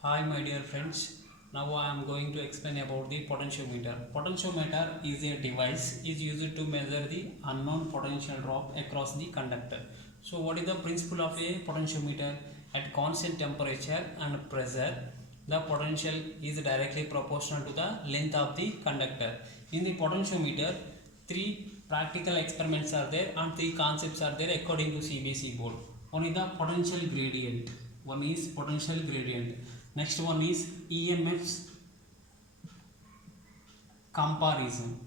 Hi my dear friends, now I am going to explain about the potentiometer. Potentiometer is a device is used to measure the unknown potential drop across the conductor. So what is the principle of a potentiometer? At constant temperature and pressure, the potential is directly proportional to the length of the conductor. In the potentiometer, three practical experiments are there and three concepts are there according to CBSE board. One is the potential gradient. One is potential gradient. Next one is EMF's comparison.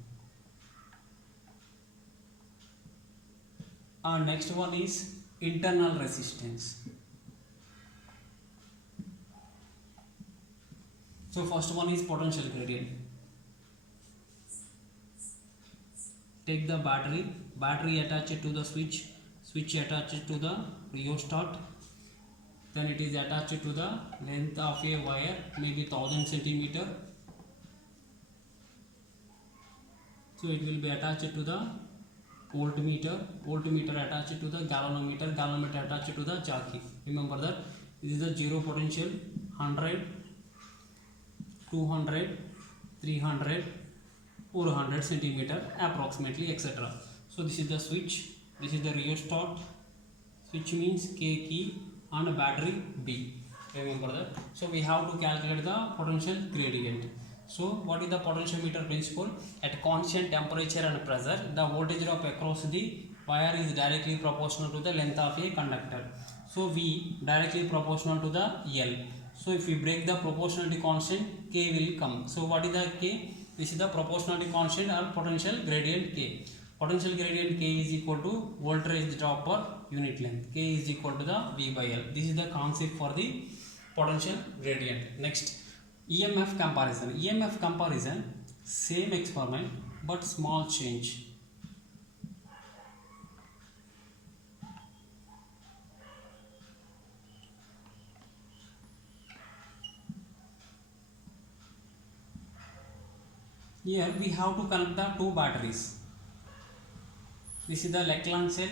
And next one is internal resistance. So first one is potential gradient. Take the battery attach it to the switch attach it to the rheostat, then it is attached to the length of a wire, maybe 1000 centimeter. So it will be attached to the voltmeter attached to the galvanometer attached to the jockey. Remember that this is the zero potential, 100, 200, 300, 400 centimeter approximately, etc. So this is the switch, this is the rheostat. Switch means K key and battery B. Remember that. So we have to calculate the potential gradient. So what is the potentiometer principle? At constant temperature and pressure, the voltage drop across the wire is directly proportional to the length of a conductor. So V directly proportional to the L. So if we break the proportionality constant, K will come. So what is the K? This is the proportionality constant or potential gradient K. Potential gradient K is equal to voltage drop per unit length. K is equal to the V by L. This is the concept for the potential gradient. Next, EMF comparison. EMF comparison, same experiment but small change. Here we have to connect the two batteries. This is the Leclan cell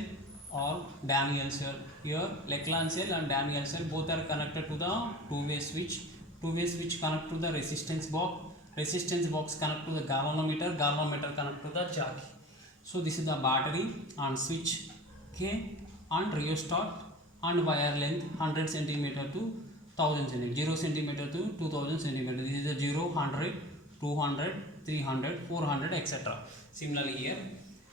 or Daniel cell. Here Leclan cell and Daniel cell both are connected to the two-way switch. Two-way switch connect to the resistance box. Resistance box connect to the galvanometer. Galvanometer connect to the jockey. So this is the battery and switch K and rheostat and wire length 100 centimeter to 1000 centimeter. 0 centimeter to 2000 centimeter. This is the 0, 100, 200, 300, 400, etc. Similarly here.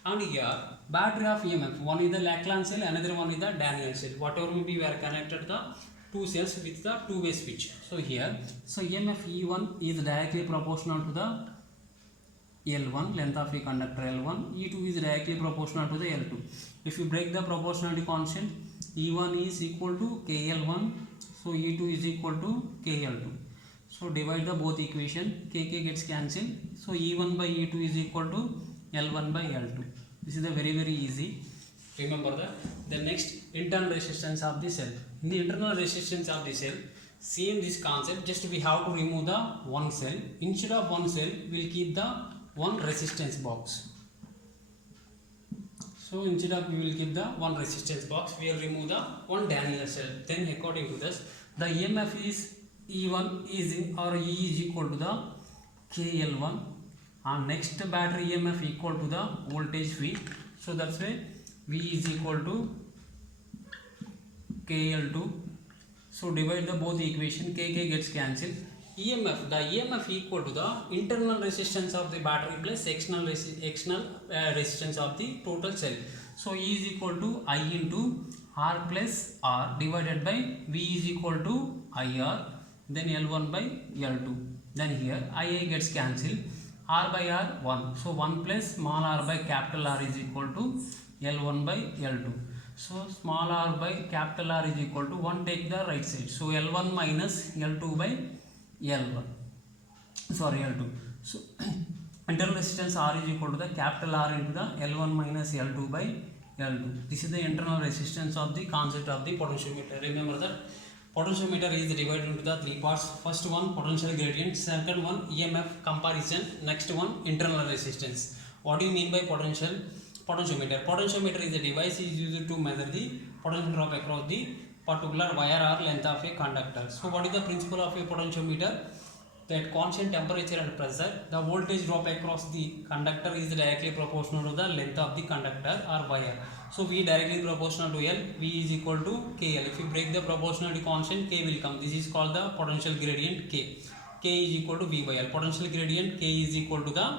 And here battery of EMF, one is the Leclan cell, another one is the Daniel cell. Whatever may be, we are connected the two cells with the two-way switch. So here, so EMF E1 is directly proportional to the L1, length of a conductor L1. E2 is directly proportional to the L2. If you break the proportionality constant, E1 is equal to KL1, so E2 is equal to KL2. So divide the both equation, KK gets cancelled. So E1 by E2 is equal to L1 by L2. This is a very easy. Remember that. The next, internal resistance of the cell. In the internal resistance of the cell, same this concept, just we have to remove the one cell. Instead of one cell, we will keep the one resistance box. So instead of we will keep the one resistance box, we will remove the one Daniel cell. Then according to this, the EMF is E1 is in, or E is equal to the KL1. And next battery EMF equal to the voltage V. So that's why V is equal to KL2. So divide the both equation, KK gets cancelled. EMF, the EMF equal to the internal resistance of the battery plus external resistance of the total cell. So E is equal to I into R plus R divided by V is equal to IR, then L1 by L2. Then here IA gets cancelled. R by R 1. So 1 plus small r by capital R is equal to L1 by L2. So small r by capital R is equal to 1, take the right side. So L1 minus L2 by L1. Sorry, L2. So internal resistance R is equal to the capital R into the L1 minus L2 by L2. This is the internal resistance of the concept of the potentiometer. Remember that. Potentiometer is divided into the three parts. First one potential gradient, second one EMF comparison, next one internal resistance. What do you mean by potentiometer? Potentiometer is a device is used to measure the potential drop across the particular wire or length of a conductor. So what is the principle of a potentiometer? At constant temperature and pressure, the voltage drop across the conductor is directly proportional to the length of the conductor or wire. So V directly proportional to L, V is equal to KL. If you break the proportionality constant, K will come. This is called the potential gradient K. K is equal to V by L. Potential gradient K is equal to the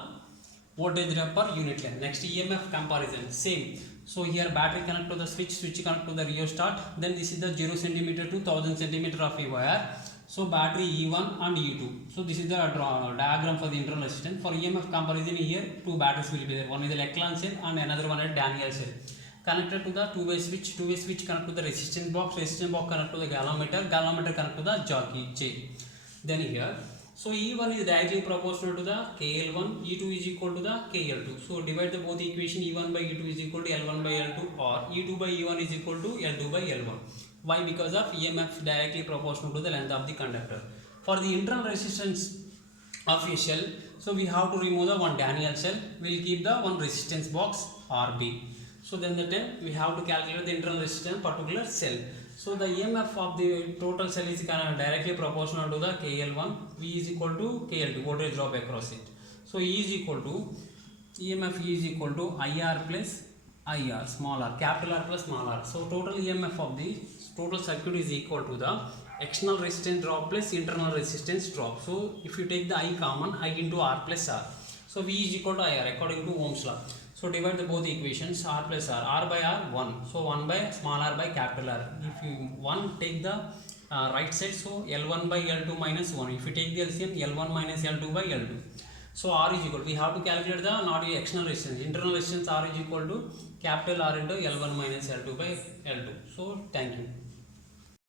voltage drop per unit length. Next, EMF comparison, same. So here battery connect to the switch connect to the rheostat. Then this is the 0 cm to 1000 cm of a wire. So battery E1 and E2. So this is the diagram for the internal resistance. For EMF comparison here, two batteries will be there. One is the Leclan cell and another one is Daniel cell. Connected to the two-way switch connect to the resistance box connect to the galvanometer connect to the jockey J. Then here, so E1 is directly proportional to the KL1, E2 is equal to the KL2. So divide the both equation, E1 by E2 is equal to L1 by L2 or E2 by E1 is equal to L2 by L1. Why? Because of EMF directly proportional to the length of the conductor. For the internal resistance of a cell, so we have to remove the one Daniel cell. We will keep the one resistance box RB. So then we have to calculate the internal resistance particular cell. So the EMF of the total cell is directly proportional to the KL1. V is equal to KL2, voltage drop across it. So E is equal to EMF E is equal to IR plus IR, small r, capital R plus small r. So total EMF of the total circuit is equal to the external resistance drop plus internal resistance drop. So if you take the I common, I into R plus R. So V is equal to IR according to Ohm's law. So divide the both equations, R plus R by R 1. So 1 by small r by capital R. If you 1 take the right side, so L1 by L2 minus 1. If you take the LCM, L1 minus L2 by L2. So R is equal, we have to calculate the not the external resistance. Internal resistance R is equal to capital R into L1 minus L2 by L2. So thank you.